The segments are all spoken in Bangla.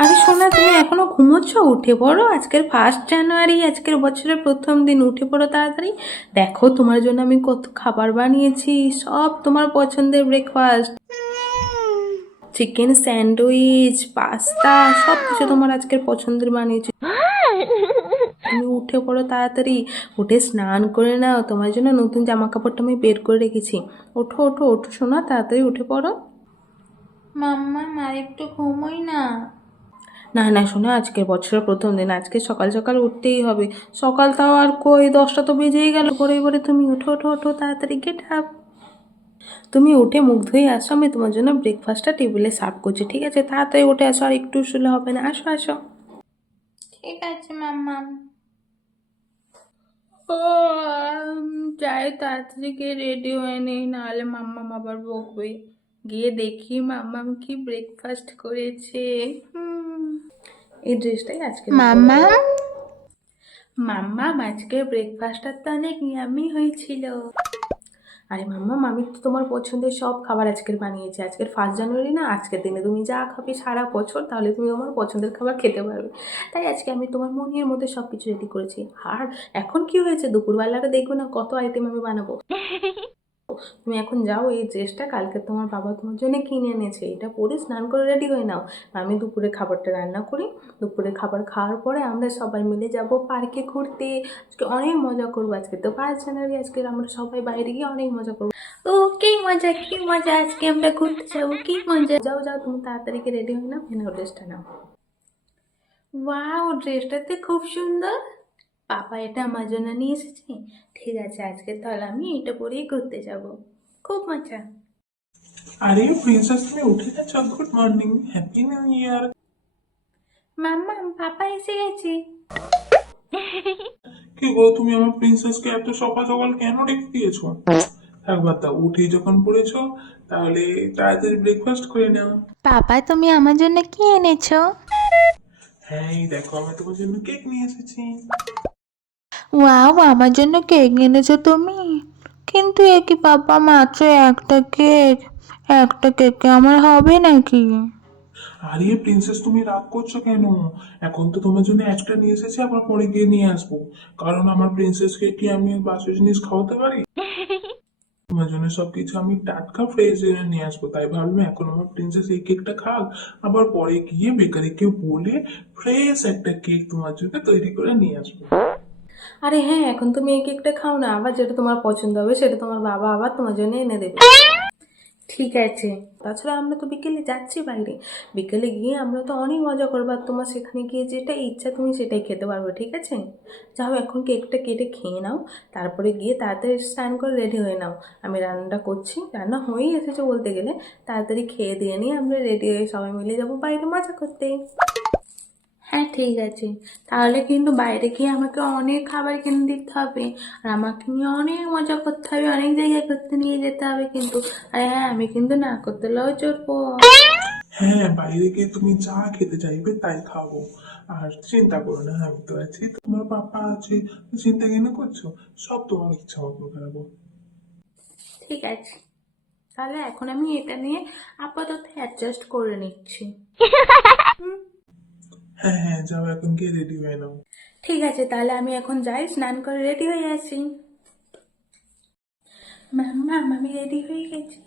আরে সোনা, তুমি এখনো ঘুমোচ্ছ? উঠে পড়ো, আজকের 1 জানুয়ারি, আজকের বছরের প্রথম দিন। উঠে পড়ো তাড়াতাড়ি। দেখো তোমার জন্য আমি কত খাবার বানিয়েছি, সব তোমার পছন্দের ব্রেকফাস্ট। চিকেন স্যান্ডউইচ, পাস্তা, সব কিছু তোমার আজকের পছন্দের বানিয়েছি। তুমি উঠে পড়ো তাড়াতাড়ি, উঠে স্নান করে নাও। তোমার জন্য নতুন জামা কাপড়টা আমি বের করে রেখেছি। ওঠো ওঠো ওঠো সোনা, তাড়াতাড়ি উঠে পড়ো। মাম্মা, আর একটু ঘুমোই না। না না শোনা, আজকের বছরের প্রথম দিন, আজকে সকাল সকাল উঠতেই হবে। সকাল তাও আর কই, 10টা তো বেজেই গেল। পরে এবারে তুমি উঠো ওঠো ওঠো তাড়াতাড়ি, গেট আপ। তুমি উঠে মুখ ধুয়ে আসো, আমি তোমার জন্য ব্রেকফাস্টটা টেবিলে সার্ভ করছি, ঠিক আছে? তাড়াতাড়ি উঠে আসো, আর একটু শুলে হবে না। আসো আসো। ঠিক আছে মাম্মা। ও যাই তাড়াতাড়ি গিয়ে রেডি হয়ে নেই, নাহলে মাম্মাম আবার বকবে। গিয়ে দেখি মাম্মাম কি ব্রেকফাস্ট করেছে। এই ড্রেসটাই আজকে মাম্মাম। মাম্মাম আজকের ব্রেকফাস্টটা তো অনেক ইয়ামি হয়েছিল। আরে মাম্মাম, আমি তো তোমার পছন্দের সব খাবার আজকের বানিয়েছি। আজকের 1 জানুয়ারি না, আজকের দিনে তুমি যা খাবে সারা বছর, তাহলে তুমি আমার পছন্দের খাবার খেতে পারবে। তাই আজকে আমি তোমার মনের মধ্যে সব কিছু রেডি করেছি। আর এখন কি হয়েছে, দুপুরবেলাটা দেখবে না কত আইটেম আমি বানাবো। তুমি এখন যাও, এই ড্রেসটা কালকে তোমার বাবা তোমার জন্য কিনে এনেছে, এটা পরে স্নান করে রেডি হয়ে নাও। আমি দুপুরে খাবারটা রান্না করি। দুপুরে খাবার খাওয়ার পরে আমরা সবাই মিলে যাব পার্কে ঘুরতে। আজকে অনেক মজা করবো। আজকে তো 5 জানুয়ারি, আজকে আমরা সবাই বাইরে গিয়ে অনেক মজা করবো। ও কি মজা কি মজা, আজকে আমরা ঘুরতে যাবো, কি মজা। যাও যাও, তুমি তাড়াতাড়ি রেডি হয়ে নাও, নাও ড্রেসটা নাও। ওয়াও, ড্রেসটা তো খুব সুন্দর। পাপা এটা আমার জন্য নিয়ে এসেছে। ঠিক আছে, আজকে তাহলে আমি এটা পরেই ঘুরতে যাব। খুব মজা। আরে প্রিন্সেস, তুমি উঠে গেছো? Good morning, happy new year. Mamma, papa এসে গেছে। কি গো, তুমি আমার প্রিন্সেসকে এত সকাল সকাল কেন রেখে দিয়েছো? একবার তা উঠেই যখন পড়েছো, তাহলে তাড়াতাড়ি ব্রেকফাস্ট করে নাও। পাপা, তুমি আমার জন্য কি এনেছো? হ্যাঁ, এই দেখো, আমি তোমার জন্য কেক নিয়ে এসেছি। ওয়াও, আমার জন্য কেক এনেছো তুমি? কিন্তু এ কি পাপা, মাত্র একটা কেক? একটা কেকে আমার হবে নাকি? আরে প্রিন্সেস, তুমি রাগ করছো কেন? এখন তো তোমার জন্য একটা নিয়ে এসেছি, আবার পরে গিয়ে নিয়ে আসবো। কারণ আমার প্রিন্সেসকে কি আমি বাসি জিনিস খাওয়াতে পারি? তোমার জন্য সবকিছু আমি টাটকা ফ্রেশ এনে নিয়ে আসবো। তাই ভাবলাম এখন আমার প্রিন্সেস এই কেকটা খাক, আবার পরে গিয়ে বেকারিকে বলে ফ্রেশ একটা কেক তোমার জন্য তৈরি করে নিয়ে আসবো। আরে হ্যাঁ, এখন তুমি এই কেকটা খাও না, আবার যেটা তোমার পছন্দ হবে সেটা তোমার বাবা আবার তোমার জন্য এনে দেবে। ঠিক আছে। তাছাড়া আমরা তো বিকেলে যাচ্ছি বাইরে। বিকেলে গিয়ে আমরা তো অনেক মজা করবো, আর তোমার সেখানে গিয়ে যেটা ইচ্ছা তুমি সেটাই খেতে পারবে, ঠিক আছে? যাও, এখন কেকটা কেটে খেয়ে নাও। তারপরে গিয়ে তাড়াতাড়ি স্নান করে রেডি হয়ে নাও। আমি রান্নাটা করছি, রান্না হয়েই এসেছে বলতে গেলে। তাড়াতাড়ি খেয়ে দিয়ে নিয়ে আমরা রেডি হয়ে সবাই মিলে যাবো বাইরে মজা করতে। হ্যাঁ ঠিক আছে। তাহলে কিন্তু বাইরে গিয়ে আমাকে অনেক খাবার কিনে দিতে হবে, আর আমাকে নিয়ে অনেক মজা করতে হবে, অনেক জায়গায় ঘুরতে নিয়ে যেতে হবে কিন্তু। আর হ্যাঁ, আমি কিন্তু না করতে লও চড়বো। হ্যাঁ, বাইরে গিয়ে তুমি যা খেতে চাইবে তাই খাবো। আর চিন্তা করো না, আমি তো আছি, তোমার পাপা আছে। তো চিন্তা কেন করছো? সব তোমার ইচ্ছা মতো খাবো। ঠিক আছে, তাহলে এখন আমি এটা নিয়ে আপাতত অ্যাডজাস্ট করে নিচ্ছি। হ্যাঁ হ্যাঁ, যাও, এখন গিয়ে রেডি হয়ে নাও। ঠিক আছে, তাহলে আমি এখন যাই, স্নান করে রেডি হয়ে আসি। মাম্মা, আমি রেডি হয়ে গেছি।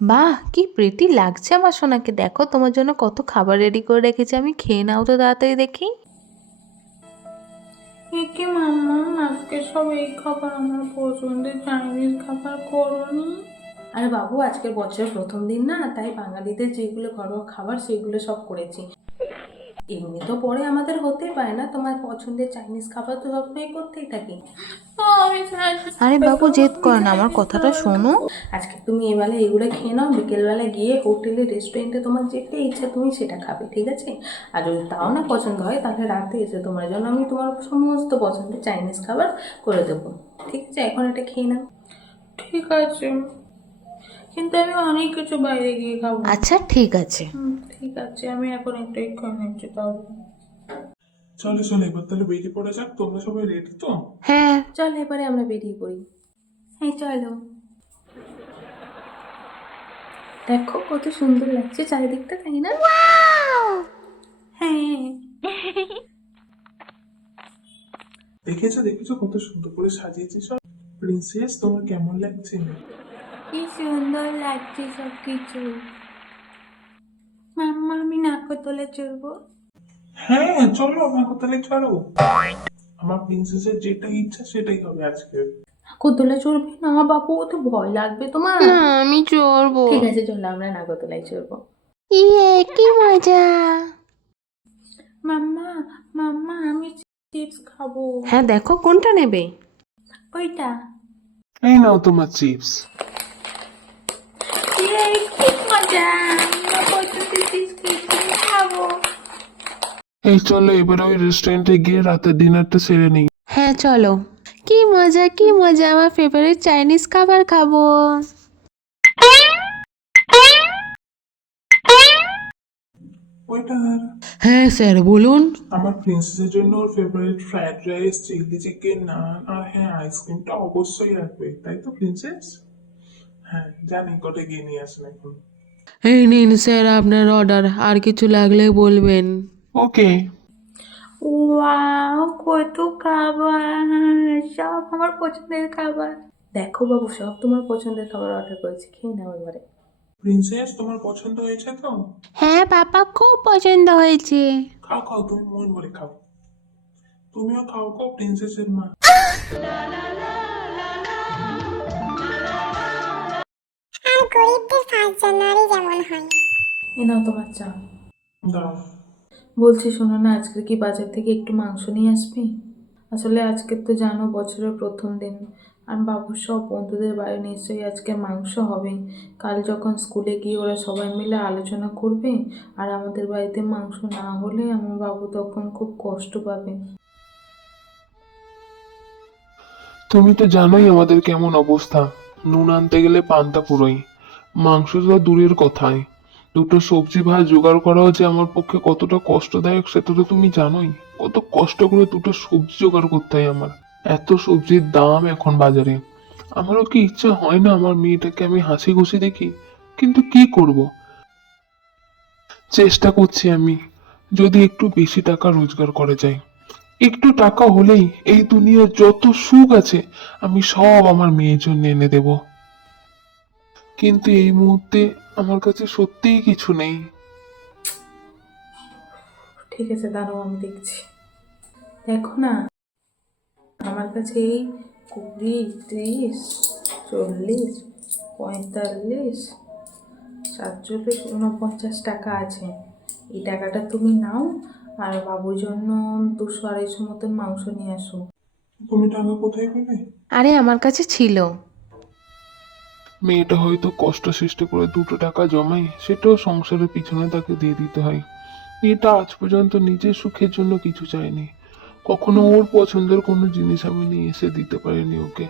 বাহ, কি প্রিটি লাগছে আমার সোনাকে। দেখো, তোমার জন্য কত খাবার রেডি করে রেখেছি আমি। খেয়ে নাও তো তাড়াতাড়ি দেখি। একে মাম্মা, আজকে সব এই খাবার আমার পছন্দের চাইনিজ খাবার করোনি? আরে বাবু, আজকের বছরের প্রথম দিন না, তাই বাঙালিদের যেগুলো ঘরোয়া খাবার সেগুলো সব করেছি। এমনি তো পরে আমাদের হতেই পারে না, তোমার পছন্দের চাইনিজ খাবার তো সবসময় করতেই থাকি। আরে বাবু, জেদ করো না, আমার কথাটা শোনো। আজকে তুমি এবেলা এগুলো খেয়ে নাও, বিকেলবেলা গিয়ে হোটেলে রেস্টুরেন্টে তোমার যেতে ইচ্ছা তুমি সেটা খাবে, ঠিক আছে? আর যদি তাও না পছন্দ হয়, তাহলে রাতে এসে তোমার জন্য আমি তোমার সমস্ত পছন্দের চাইনিজ খাবার করে দেবো, ঠিক আছে? এখন এটা খেয়ে নাও। ঠিক আছে, কিন্তু আমি অনেক কিছু বাইরে গিয়ে খাবো। আচ্ছা ঠিক আছে। ঠিক আছে, আমি এখন একটাই খেয়ে নিচ্ছি তাহলে। চলো চলো, এবার তাহলে বেরিয়ে পড়া যাক। তোমরা সবাই রেডি তো? হ্যাঁ। চল, এবারে আমরা বেরিয়ে পড়ি। হ্যাঁ চলো। দেখো কত সুন্দর লাগছে চারিদিকটা, তাই না? হ্যাঁ। দেখেছো দেখেছো কত সুন্দর করে সাজিয়েছি সব। প্রিন্সেস তোমার কেমন লাগছে? কি সুন্দর লাগছে সব কিছু। মাম্মা আমি নাগরদোলা চড়বো। হ্যাঁ চলো আমাকে তাহলে চলো। আমার প্রিন্সেসের যেটা ইচ্ছা সেটাই হবে আজকে। নাগরদোলা চড়বি না বাবু, ও তো ভয় লাগবে তোমার। না আমি চড়বো। ঠিক আছে চলো আমরা নাগরদোলায় চড়বো। ইয়ে কি মজা। মাম্মা, মাম্মা আমি চিপস খাবো। হ্যাঁ দেখো কোনটা নেবে। ওইটা। এই নাও তোমার চিপস। ইয়ে কি মজা, আমরা পছন্দের চিপস খেয়েছি, খাবো। এই চলো এবার ওই রেস্টুরেন্টে গিয়ে রাতের ডিনারটা সেরে নিই। হ্যাঁ চলো। কি মজা কি মজা, আমার ফেভারিট চাইনিজ খাবার খাবো। ওইটার হ্যাঁ স্যার বলুন। আমার প্রিন্সেসের জন্য ওর favourite fried rice, chilli chicken, naan আর হ্যাঁ আইসক্রিমটা অবশ্যই রাখবে, তাই তো প্রিন্সেস? হ্যাঁ জানি, কোটে গিয়ে নিয়ে আসেন এখন। এই নিন স্যার আপনার অর্ডার, আর কিছু লাগলে বলবেন। ওকে। ওয়াও কত খাবার, সব আমার পছন্দের খাবার। দেখো বাবু সব তোমার পছন্দের খাবার অর্ডার করেছি, খেয়ে নাও এবারে। প্রিন্সেস তোমার পছন্দ হয়েছে তো? হ্যাঁ পাপা খুব পছন্দ হয়েছে। খাও খাও, তুমি মন ভরে খাও। তুমিও খাও গো প্রিন্সেসের মা। আর গরিবদের 1 জানুয়ারি যেমন হয়। এ নাও তোমার চা। দাও। বলছি শোনো না, আজকে কি বাজার থেকে একটু মাংস নিয়ে আসবি? আসলে আজকে তো জানো বছরের প্রথম দিন, আর বাবুর সব বন্ধুদের বাড়ি নিশ্চয়ই আজকে মাংস হবে। কাল যখন স্কুলে গিয়ে ওরা সবাই মিলে আলোচনা করবে, আর আমাদের বাড়িতে মাংস না হলে আমার বাবু তখন খুব কষ্ট পাবে। তুমি তো জানোই আমাদের কেমন অবস্থা। নুন আনতে গেলে পান্তা পুরোই, মাংস তো দূরের কথাই। দুটো সবজি ভাত জোগাড় করাও যে আমার পক্ষে কতটা কষ্টদায়ক সেটা তো তুমি জানোই। কত কষ্ট করে দুটো সবজি জোগাড় করতে হয় আমার। এত সবজির দাম এখন বাজারে। আমারও কি ইচ্ছা হয় না আমার মেয়েটাকে আমি হাসি খুশি দেখি, কিন্তু কি করব। চেষ্টা করছি আমি, যদি একটু বেশি টাকা রোজগার করা যায়। একটু টাকা হলেই এই দুনিয়ার যত সুখ আছে আমি সব আমার মেয়ের জন্য এনে দেব। কিন্তু এই মুহূর্তে আমার কাছে সত্যিই কিছু নেই। ঠিক আছে দাঁড়াও আমি দেখছি। দেখো না, আমার কাছে এই 20, 30, 40, 45, 47, 49 টাকা আছে। এই টাকাটা তুমি নাও, আর বাবুর জন্য 200-250 মতন মাংস নিয়ে আসো। তুমি টাকা কোথায় পেলে? আরে আমার কাছে ছিল। মেয়েটা হয়তো কষ্ট সৃষ্টি করে দুটো টাকা জমায়, সেটাও সংসারের পিছনে তাকে দিয়ে দিতে হয়। মেয়েটা আজ পর্যন্ত নিজের সুখের জন্য কিছু চায়নি, কখনো ওর পছন্দের কোনো জিনিস আমি নিয়ে এসে দিতে পারিনি ওকে।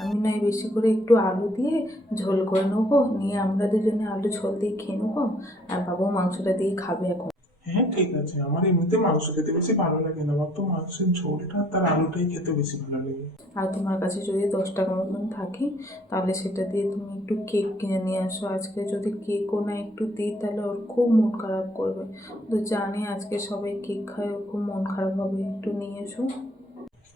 আমি নয় বেশি করে একটু আলু দিয়ে ঝোল করে নেবো, নিয়ে আমরা দুজনে আলু ঝোল দিয়ে খেয়ে নেবো, আর বাবু মাংসটা দিয়ে খাবে এখন। হ্যাঁ ঠিক আছে, আমার এমনিতে মাংস খেতে বেশি ভালো লাগে না, আমার তো মাংসের ঝোলটা তার আলুটাই খেতে বেশি ভালো লাগে। আর তোমার কাছে যদি 10 টাকা মতন থাকে, তাহলে সেটা দিয়ে তুমি একটু কেক কিনে নিয়ে আসো। আজকে যদি কেকও না একটু দিই তাহলে ওর খুব মন খারাপ করবে। তো জানি আজকে সবাই কেক খায়, ওর খুব মন খারাপ হবে, একটু নিয়ে এসো।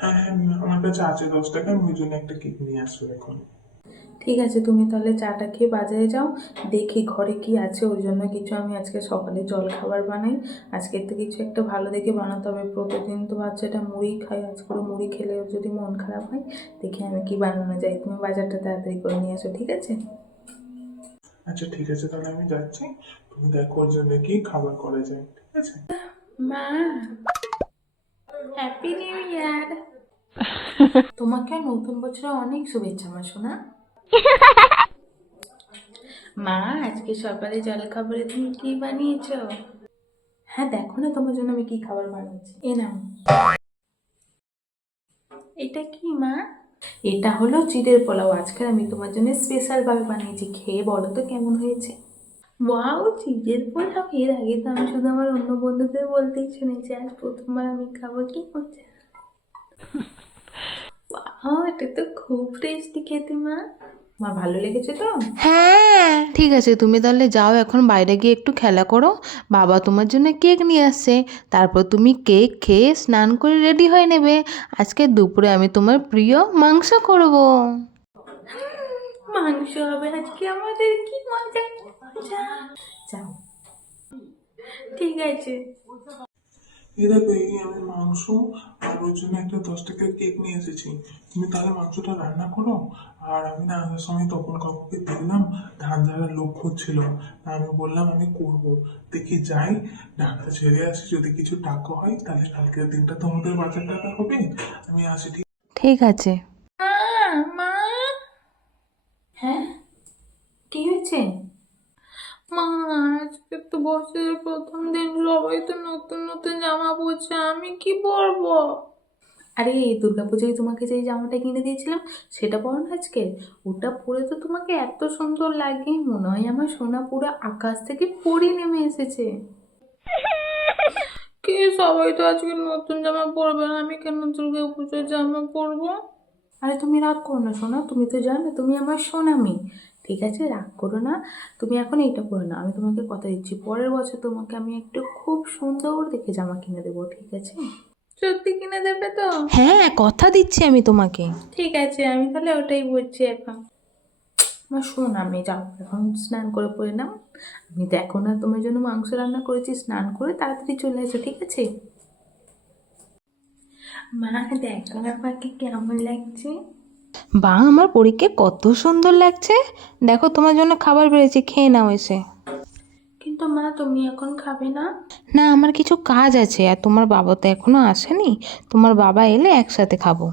হ্যাঁ হ্যাঁ, আমার কাছে আছে 10 টাকা, আমি ওই জন্য একটা কেক নিয়ে আসবো এখন। ঠিক আছে তুমি তাহলে চাটা খেয়ে বাজারে যাও, দেখি ঘরে কি আছে, ওর জন্য কিছু আমি আজকে সকালে জল খাবার বানাই। আজকের তো কিছু একটা ভালো দেখে বানাতে হবে, প্রতিদিন তো বাচ্চাটা মুড়ি খায়, আজ করে মুড়ি খেলে ওর যদি মন খারাপ হয়, দেখি আমি কি বানানো যায়। তুমি বাজারটা তাড়াতাড়ি করে নিয়ে আসো, ঠিক আছে? আচ্ছা ঠিক আছে, তাহলে আমি যাচ্ছি। তুমি দেখো ওর জন্য কি খাবার করা যায়, ঠিক আছে? মা, হ্যাপি নিউ ইয়ার। তোমাকে নতুন বছরে অনেক শুভেচ্ছা মা সোনা। মা আজকে সকালে জলখাবারে তুমি কি বানিয়েছো? হ্যাঁ দেখো না তোমার জন্য আমি কি খাবার বানিয়েছি, এ নাও। এটা কি মা? এটা হলো চিড়ের পোলাও, আজকে আমি তোমার জন্য স্পেশাল ভাবে বানিয়েছি, খেয়ে বলো তো কেমন হয়েছে। ওয়াও চিড়ের পোলাও, এর আগে তো আমি শুধু আমার অন্য বন্ধুদের বলতেই শুনেছি, আজ প্রথমবার আমি খাবো, কি মজা। ওয়াও এটা তো খুব টেস্টি খেতে মা। আমার ভালো লেগেছে তো? হ্যাঁ ঠিক আছে, তুমি তাহলে যাও এখন বাইরে গিয়ে একটু খেলা করো। বাবা তোমার জন্য কেক নিয়ে আসছে, তারপর তুমি কেক খেয়ে স্নান করে রেডি হয়ে নেবে। আজকে দুপুরে আমি তোমার প্রিয় মাংস করব। মাংস হবে আজকে আমাদের, কি মজা! যাও, ঠিক আছে। এই দেখো, এই আমি মাংস আর ওর জন্য একটা 10 টাকার কেক নিয়ে এসেছি। তুমি তাহলে মাংসটা রান্না করো। আর আমি না আসার সময় তপন কাকুকে দেখলাম ধান ঝাড়ার লোক খুঁজছিল। তা আমি বললাম আমি করব, দেখি যাই, ঢাকটা ছেড়ে আসি, যদি কিছু টাকা হয় তাহলে কালকের দিনটা তোমাদের বাজার টাকা হবে। আমি আসি, ঠিক? ঠিক আছে। মা, হ্যাঁ, কি হয়েছে? মা, আজকে তো বছরের প্রথম দিন, সবাই তো নতুন নতুন জামা পরছে, আমি কি পরবো? আরে এই দুর্গাপূজায় তোমাকে যে জামাটা কিনে দিয়েছিলাম সেটা পরো না আজকে। ওটা পরে তো তোমাকে এত সুন্দর লাগে, মনে হয় আমার সোনা পুরো আকাশ থেকে পরি নেমে এসেছে। কি, সবাই তো আজকে নতুন জামা পরবে, আমি কেন দুর্গাপূজার জামা পরবো? আরে তুমি রাগ করো না সোনা, তুমি তো জানো তুমি আমার সোনা মেয়ে। ঠিক আছে, রাগ করো না। তুমি এখন এইটা পরো না, আমি তোমাকে কথা দিচ্ছি পরের বছর তোমাকে আমি একটু খুব সুন্দর দেখে জামা কিনে দেবো, ঠিক আছে? সত্যি কিনে দেবে তো? হ্যাঁ কথা দিচ্ছি আমি তোমাকে। ঠিক আছে, আমি তাহলে ওটাই বলছি এখন। আমার সোনা মেয়ে, যাও এখন স্নান করে পরে নাও। আমি দেখো না তোমার জন্য মাংস রান্না করেছি, স্নান করে তাড়াতাড়ি চলে এসো, ঠিক আছে? মা, দেখো না আমাকে কেমন লাগছে। বা আমার পরীকে কত সুন্দর লাগছে। দেখো তোমার জন্য খাবার বেড়েছি, খেয়ে নাও এসে। কিন্তু মা, তুমি এখন খাবে না? না আমার কিছু কাজ আছে, আর তোমার বাবা তো এখনো আসেনি, তোমার বাবা এলে একসাথে খাবো।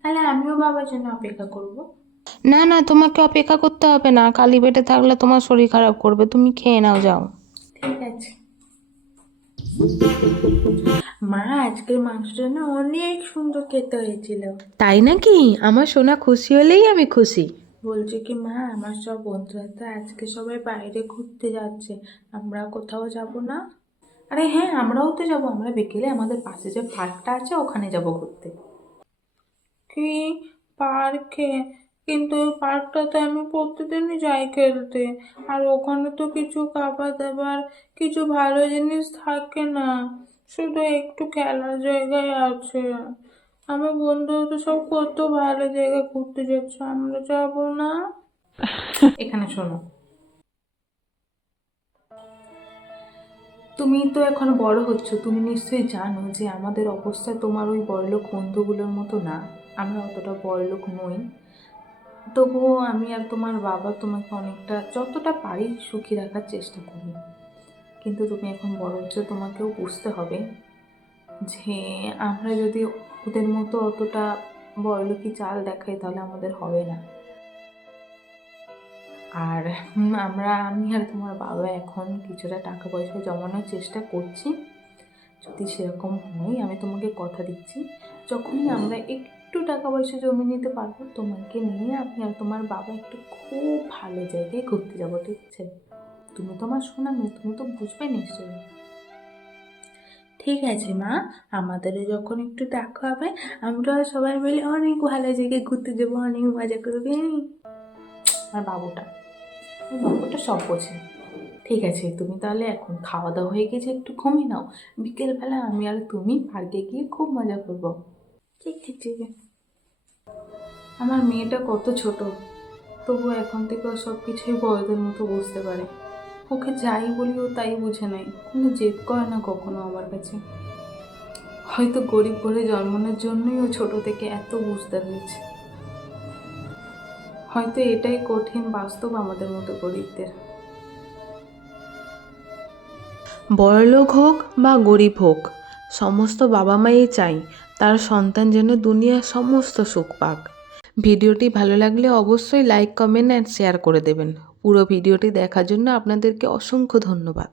তাহলে আমিও বাবার জন্য অপেক্ষা করব। না না তোমাকে অপেক্ষা করতে হবে না, খালি পেটে থাকলে তোমার শরীর খারাপ করবে, তুমি খেয়ে নাও যাও। ঠিক আছে। মা, আজকের মাংসটা না অনেক সুন্দর খেতে হয়েছিল। তাই নাকি? আমার সোনা খুশি হলেই আমি খুশি। বলছি কি মা, আমার সব বন্ধুরা তো আজকে সবাই বাইরে ঘুরতে যাচ্ছে, আমরা কোথাও যাব না? আরে হ্যাঁ, আমরাও তো যাবো, আমরা বিকেলে আমাদের পাশে যে পার্কটা আছে ওখানে যাব ঘুরতে। কি, পার্কে? কিন্তু ওই পার্কটাতে আমি প্রতিদিনই যাই খেলতে, আর ওখানে তো কিছু খাবার দাবার, কিছু ভালো জিনিস থাকে না, শুধু একটু খেলার জায়গায় আছে। আমার বন্ধুরা তো সব কত ভালো জায়গায় ঘুরতে যাচ্ছে, আমরা যাবো না? এখানে শোনো, তুমি তো এখন বড় হচ্ছ, তুমি নিশ্চয়ই জানো যে আমাদের অবস্থা তোমার ওই বড়লোক বন্ধুগুলোর মতো না। আমরা অতটা বড়লোক নই, তবুও আমি আর তোমার বাবা তোমাকে অনেকটা যতটা পারি সুখী রাখার চেষ্টা করি। কিন্তু তুমি এখন বড় হচ্ছ, তোমাকেও বুঝতে হবে যে আমরা যদি ওদের মতো অতটা বড়লোকি চাল দেখাই তাহলে আমাদের হবে না। আর আমি আর তোমার বাবা এখন কিছুটা টাকা পয়সা জমানোর চেষ্টা করছি। যদি সেরকম হয় আমি তোমাকে কথা দিচ্ছি, যখনই আমরা একটু টাকা পয়সা জমিয়ে নিতে পারবো তোমাকে নিয়ে আমি আর তোমার বাবা একটু খুব ভালো জায়গায় ঘুরতে যাবো, ঠিক আছে? তুমি তো আমার শোনা মেয়ে, তুমি তো বুঝবে নিশ্চয়ই। ঠিক আছে মা, আমাদেরও যখন একটু টাকা হবে আমরা সবাই মিলে অনেক ভালো জায়গায় ঘুরতে যাবো, অনেক মজা করবে। আর বাবুটা সব বোঝে। ঠিক আছে, তুমি তাহলে এখন খাওয়া দাওয়া হয়ে গেছে, একটু ঘুমিয়ে নাও। বিকেলবেলা আমি আর তুমি পার্কে গিয়ে খুব মজা করব। ঠিক ঠিক ঠিক আছে। আমার মেয়েটা কত ছোট, তবু এখন থেকে ও সব কিছুই বড়দের মতো বুঝতে পারে। ওকে যাই বলি ও তাই বুঝে নেয়, কোনো জেদ করে না কখনো আমার কাছে। হয়তো গরিব ঘরে জন্মানোর জন্যই ও ছোট থেকে এত বুঝতে হয়েছে। হয়তো এটাই কঠিন বাস্তব আমাদের মতো গরিবদের। বড়লোক হোক বা গরিব হোক, সমস্ত বাবা মাই চাই তার সন্তান যেন দুনিয়ার সমস্ত সুখ পাক। ভিডিওটি ভালো লাগলে অবশ্যই লাইক, কমেন্ট অ্যান্ড শেয়ার করে দেবেন। পুরো ভিডিওটি দেখার জন্য আপনাদেরকে অসংখ্য ধন্যবাদ।